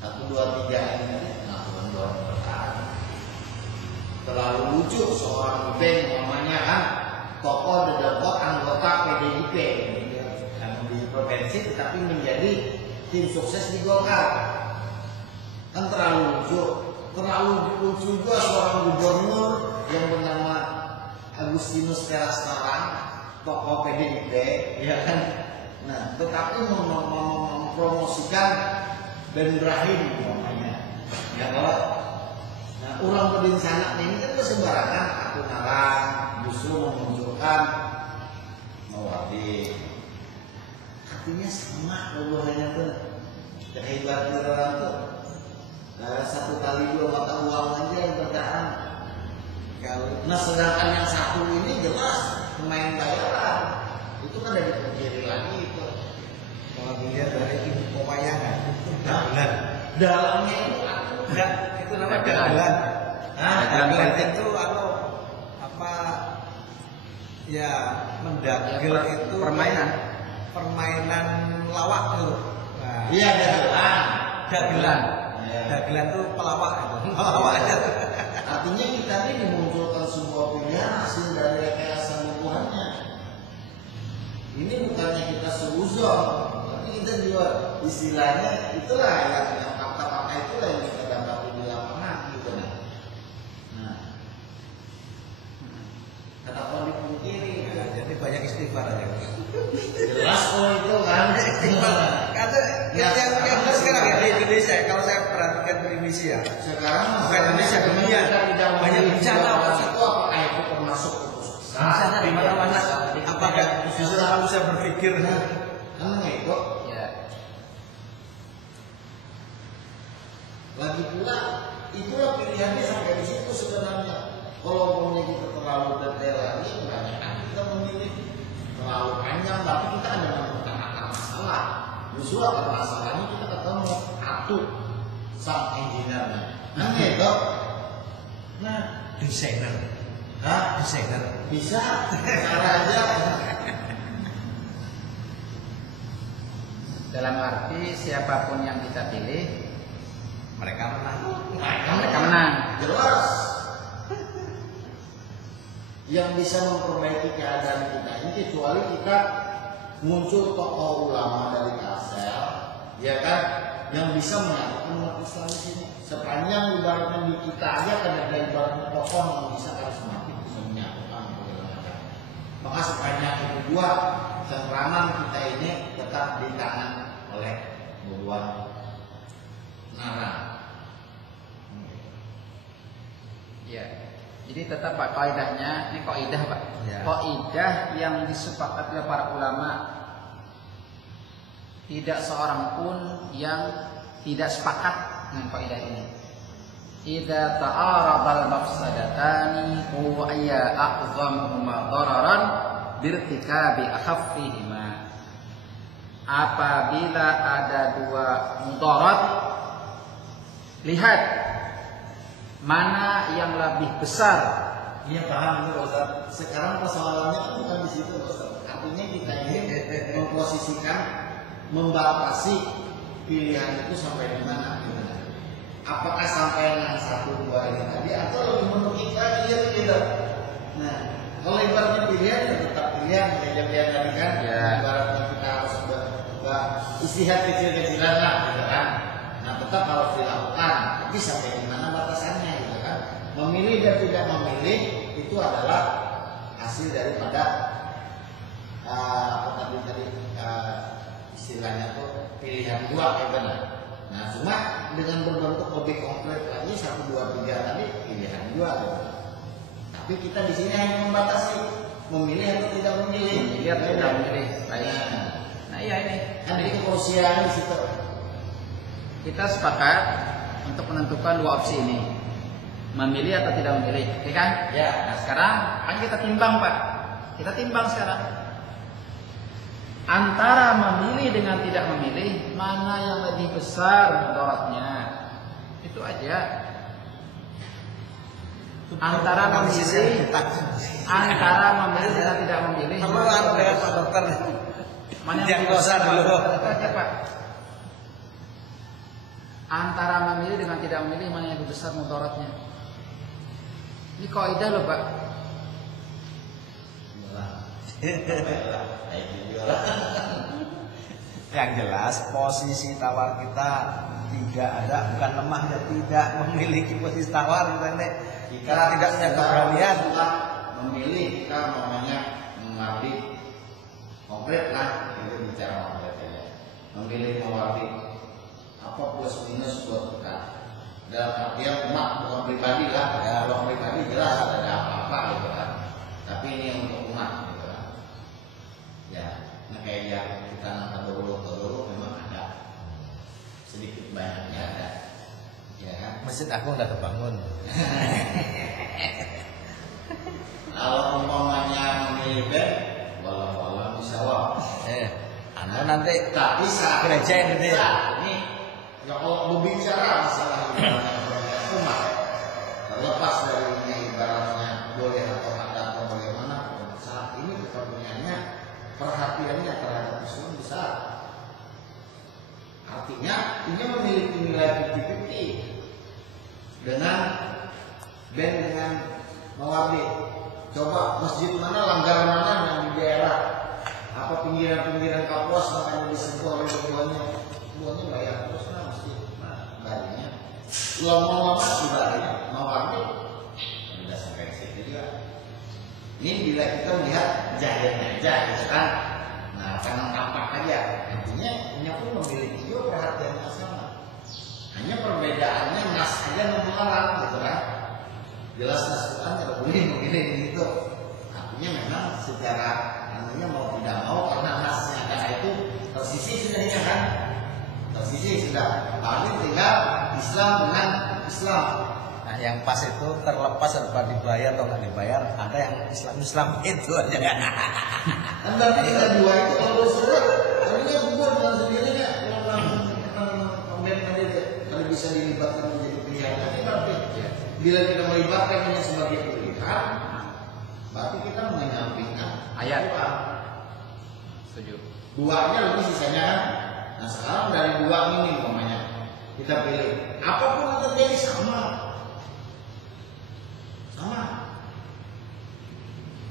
1, 2, 3 ini pengaturan hubungan perkara. Terlalu lucu seorang bank namanya kan tokoh dedekot anggota PDIP yang di provinsi tetapi menjadi tim sukses di Golkar. Kan terlalu lucu juga seorang gubernur yang bernama Agustinus Terastara, tokoh PDIP, ya kan. Nah, tetapi mempromosikan Ben Ibrahim namanya. Ya kalau nah, orang berdinsanak ini kan bersebarangan aku narang justru memunculkan Mawadi. Artinya sama hubungannya tuh kehebat orang tuh. 1 kali 2 mata uang aja yang bertahan. Nah sedangkan yang 1 ini jelas pemain bayaran. Itu kan dari kiri lagi itu. Kalau dilihat dari ibu pewayangan, dalamnya itu itu namanya dagelan. Dagelan itu apa? Ya mendagel itu permainan lawak tuh. Nah, iya dagelan. Dagelan itu pelawak itu. Pelawak aja. Artinya kita ini dimunculkan sebuah pilihan hasil dari rekayasa hubungannya. Ini bukannya kita seuzon, tapi kita juga istilahnya itulah yang fakta-fakta itulah yang kita dapat di lapangan gitu nah. Kenapa dipungkiri? Nah, jadi banyak istighfar aja. Jelas itu kan. Kata yang sekarang ya di Indonesia, kalau saya perhatikan di Indonesia, Sekarang bukan Indonesia, dunia banyak bencana. Apakah itu termasuk Bencana di mana-mana. Apakah justru kamu saya berpikir kan itu? Ya. Lagi pula itulah pilihannya sampai di situ sebenarnya. Kalau maunya kita terlalu detail lagi, kebanyakan kita memilih terlalu panjang, tapi kita hanya menemukan akar masalah. Justru akar masalahnya kita ketemu satu sang engineer-nya. Nah gitu. Nah desainer. Desainer bisa cara aja. Dalam arti siapapun yang kita pilih, mereka menang. mereka menang. Jelas. Yang bisa memperbaiki keadaan kita ini kecuali kita muncul tokoh ulama dari Kalsel, ya kan, yang bisa menyatukan umat Islam di sini. Sepanjang ibaratnya di kita aja kan ada ibaratnya tokoh yang bisa karismatik bisa menyatukan. Maka sepanjang itu dua cengkraman kita ini tetap di tangan oleh Bubuan Nara. Ya. Jadi tetap Pak kaidahnya, ini kaidah Pak. Ya. Kaidah yang disepakati oleh para ulama, tidak seorang pun yang tidak sepakat dengan kaidah ini. Idza ta'aradal mafsadatani wa ayya a'zamuhuma dararan birtikabi akhaffihima. apabila ada dua mudarat, lihat mana yang lebih besar. Iya paham itu Ustaz. Sekarang persoalannya kan bukan di situ Ustaz. Artinya kita ingin memposisikan, membatasi pilihan itu sampai di mana? Apakah sampai dengan 1, 2 ini tadi atau lebih menukik lagi gitu. Nah, kalau ibaratnya pilihan ya tetap pilihan yang tadi kan. Ya. Ibaratnya kita harus istihad kecil-kecilan lah gitu kan. Nah, tetap harus dilakukan. Tapi sampai di mana batasannya gitu kan. Memilih dan tidak memilih itu adalah hasil daripada istilahnya tuh pilihan dua kayak benar. Nah, cuma dengan berbentuk lebih konkret lagi 1, 2, 3 tadi pilihan dua gitu. Tapi kita di sini hanya membatasi memilih atau tidak memilih. Memilih atau tidak memilih. Baik. Nah, iya ini. Kan jadi kekrusialan di situ. Kita sepakat untuk menentukan dua opsi ini. Memilih atau tidak memilih, oke kan? Ya. Nah, sekarang akan kita timbang, Pak. Kita timbang sekarang. Antara memilih dengan tidak memilih, mana yang lebih besar mudaratnya? Itu aja. Antara memilih dan tidak memilih. Perlu ya Pak Dokter. Mana yang dosa dulu. Aja, Pak. Antara memilih dengan tidak memilih, mana yang lebih besar mudaratnya? Ini kaidah loh, Pak. Yang jelas posisi tawar kita tidak ada, bukan lemah dan tidak memiliki posisi tawar kita tidak punya keberanian memilih. Kita namanya mengambil konkret lah, itu bicara konkret ya. Memilih mewardi apa plus minus buat kita. Dalam artian umat, bukan pribadi lah. Ya, kalau pribadi jelas ada apa-apa gitu kan. Tapi ini untuk umat gitu kan. Ya, nah kayak yang kita nonton dulu memang ada sedikit banyaknya ada. Ya kan? masjid aku udah kebangun. Kalau umpamanya memilih band, walau bisa nanti tak bisa gereja yang gede. Ini ya kalau berbicara masalah umat, terlepas dari ibaratnya boleh atau tidak atau bagaimana, saat ini kepentingannya perhatiannya terhadap Islam besar. Artinya ini memiliki nilai 50-50 dengan band dengan Mawardi. Coba masjid mana, langgar mana yang di daerah apa pinggiran-pinggiran Kapuas makanya disentuh oleh keduanya bayar terus lah masjid. Nah, bayarnya lama-lama ibaratnya Mawardi sudah sampai ke situ juga. Ini bila kita melihat jahilnya aja, gitu kan? Nah, karena tampak aja, artinya punya pun memiliki juga perhatian yang sama. Hanya perbedaannya nas aja melarang, gitu kan? Jelas nas Quran tidak boleh memilih gitu. Artinya memang secara namanya mau tidak mau karena nasnya karena itu tersisih sudahnya kan? Tersisih sudah. Paling tinggal Islam dengan Islam. Nah, yang pas itu terlepas apa dibayar atau nggak dibayar, ada yang Islam itu aja. Kan berarti kita dua itu kalau surat, artinya gugur dengan sendirinya pembelian tadi kalau bisa dilibatkan menjadi pilihan. Tapi berarti bila kita melibatkannya sebagai pilihan, berarti kita menyampingkan ayat. dua. Setuju. Duanya lebih sisanya kan. Nah sekarang dari dua ini namanya kita pilih. Apapun yang terjadi sama.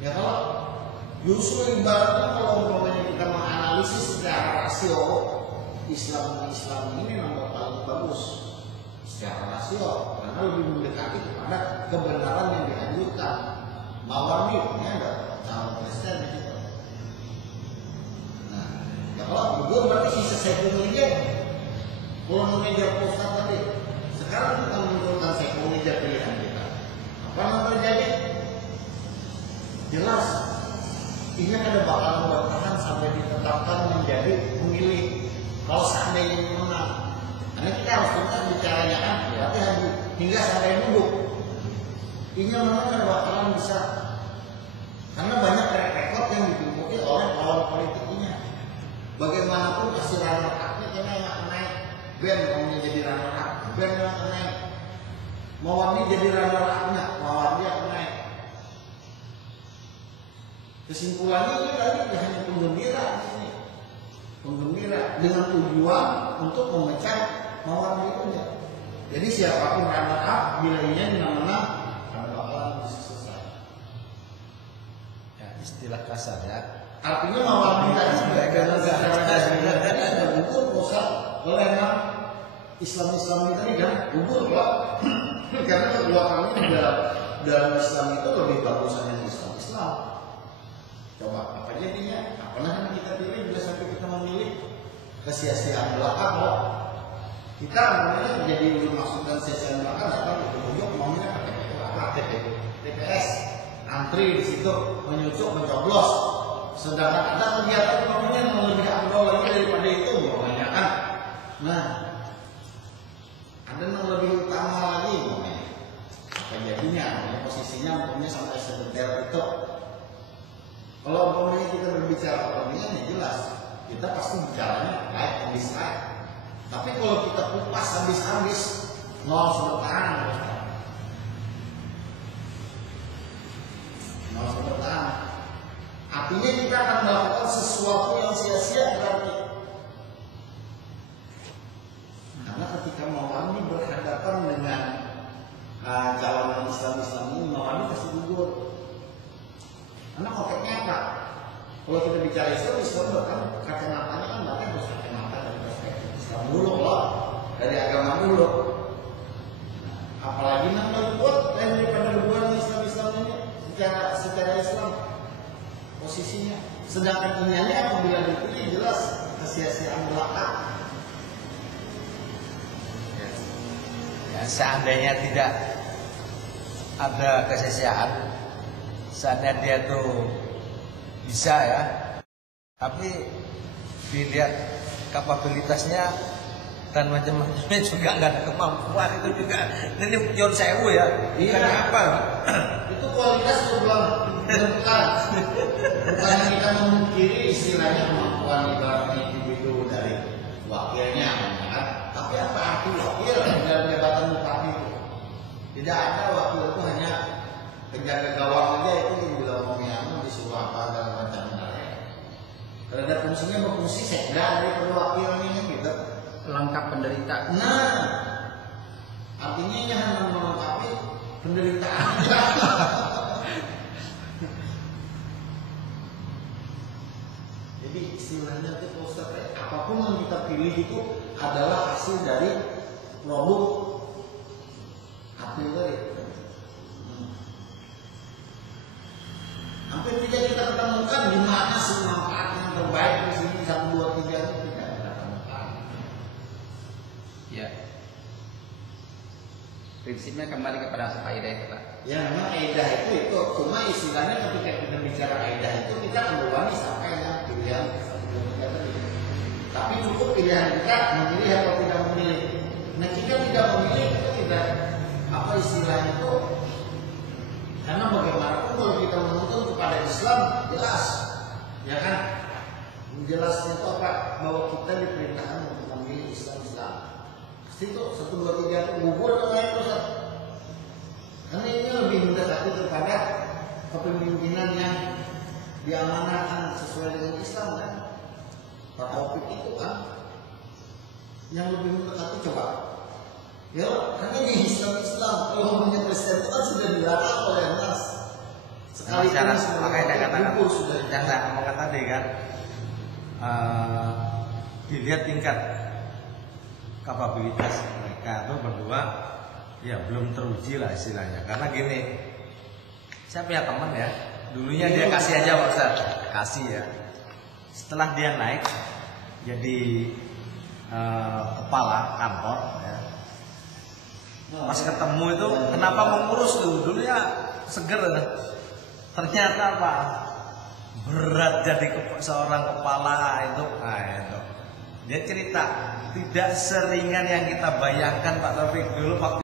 Ya kalau justru ibaratnya kalau umpamanya kita menganalisis secara rasio Islam ini memang paling bagus secara rasio karena lebih mendekati kepada kebenaran yang dianjurkan. Mawardi ini ada calon Kristen gitu. Nah, ya kalau berdua berarti sisa sekulernya kalau mengejar pusat tadi sekarang kita menentukan sekuler pilihan kita. Apa yang terjadi? Jelas ini ada bakal bertahan sampai ditetapkan menjadi pemilih kalau seandainya menang. Karena kita harus tuntas bicaranya kan, berarti harus hingga sampai duduk. Ini memang ada bakalan bisa karena banyak rekod yang ditumpuki oleh lawan politiknya. Bagaimanapun pasti runner up-nya kayaknya yang akan naik. Ben maunya jadi runner up, Ben yang akan naik. Mawardi jadi runner up-nya, Mawardi akan naik. Kesimpulannya ini tadi hanya penggembira di sini. Penggembira dengan tujuan untuk memecah Mawardi itu. Jadi siapapun runner up bila ini menang bakalan bisa selesai. Ya, istilah kasar ya. Artinya Mawardi tadi sudah gugur pusat oleh Islam tadi kan gugur Pak. Karena kedua kami dalam Islam itu lebih bagusan yang Islam. Coba apa jadinya? Apakah kita pilih bila sampai kita memilih kesia-siaan belaka kok? Kita namanya menjadi maksudkan sia-siaan belaka datang ke ujung maunya pakai TPS antri di situ menyucuk mencoblos. Sedangkan ada kegiatan yang lebih abdol lagi daripada itu kebanyakan. Nah, ada yang lebih utama lagi apa jadinya? Posisinya umpamanya sampai sebentar itu. Kalau umpamanya kita berbicara pertandingan ya jelas kita pasti bicaranya right and right. Tapi kalau kita kupas habis-habis nol sebentar, artinya kita akan melakukan sesuatu yang sia-sia berarti. Karena ketika Mawardi berhadapan dengan calon Islam ini, Mawardi pasti gugur. Karena konteksnya apa? Kalau kita bicara Islam bahkan kacamatanya kan bahkan harus kacamata dari perspektif Islam dulu loh, dari agama dulu. Apalagi namanya buat daripada hubungan Islam ini secara Islam posisinya. Sedangkan iniannya apabila dipilih jelas kesia-siaan belaka. Ya, seandainya tidak ada kesia-siaan, seandainya dia tuh bisa ya, tapi dilihat kapabilitasnya dan macam-macamnya juga nggak ada kemampuan itu juga. Ini John Sewu ya, iya apa? Itu kualitas bukan kita memungkiri istilahnya kemampuan ibaratnya individu dari wakilnya, kan? Tapi apa arti wakil dalam jabatan bupati itu? Tidak ada wakil itu hanya penjaga gawang aja itu bila mau miangan disuruh apa dan macam-macam. Terhadap fungsinya berfungsi sekda dari wakilnya gitu. Lengkap penderita. Nah, artinya ini hanya melengkapi penderitaan. Jadi istilahnya itu Ustaz, apapun yang kita pilih itu adalah hasil dari produk hasil dari. Hampir tidak kita ketemukan di mana sih manfaat yang terbaik di sini 1, 2, 3 itu tidak kita temukan. Ya. Prinsipnya kembali kepada kaidah itu, Pak. Ya memang kaidah itu cuma istilahnya ketika kita bicara kaidah itu kita kembali sampai yang pilihan. Tapi cukup pilihan kita memilih atau tidak memilih. Nah jika tidak memilih itu tidak apa istilahnya itu. Karena bagaimanapun kalau kita menuntut kepada Islam jelas, ya kan? Jelasnya itu apa? Bahwa kita diperintahkan untuk memilih Islam. Pasti itu 1, 2, 3 itu gugur atau lain Ustaz. Karena ini lebih mendekati kepada kepemimpinan yang diamanahkan sesuai dengan Islam kan? Pak Taufik itu kan yang lebih mendekati coba. Ya, karena di Islam kalau punya Kristen itu kan sudah dilarang oleh Nas. Sekali makanya katakan sudah ngomong tadi kan, dilihat tingkat kapabilitas mereka itu berdua ya belum teruji lah istilahnya. Karena gini, saya punya teman ya, dulunya dia kasih aja Pak Ustaz, kasih ya. Setelah dia naik jadi kepala kantor ya. Pas ketemu itu kenapa mengurus tuh? Dulunya seger, ternyata apa? Berat jadi seorang kepala itu. Nah itu. Dia cerita tidak seringan yang kita bayangkan Pak Taufik dulu waktu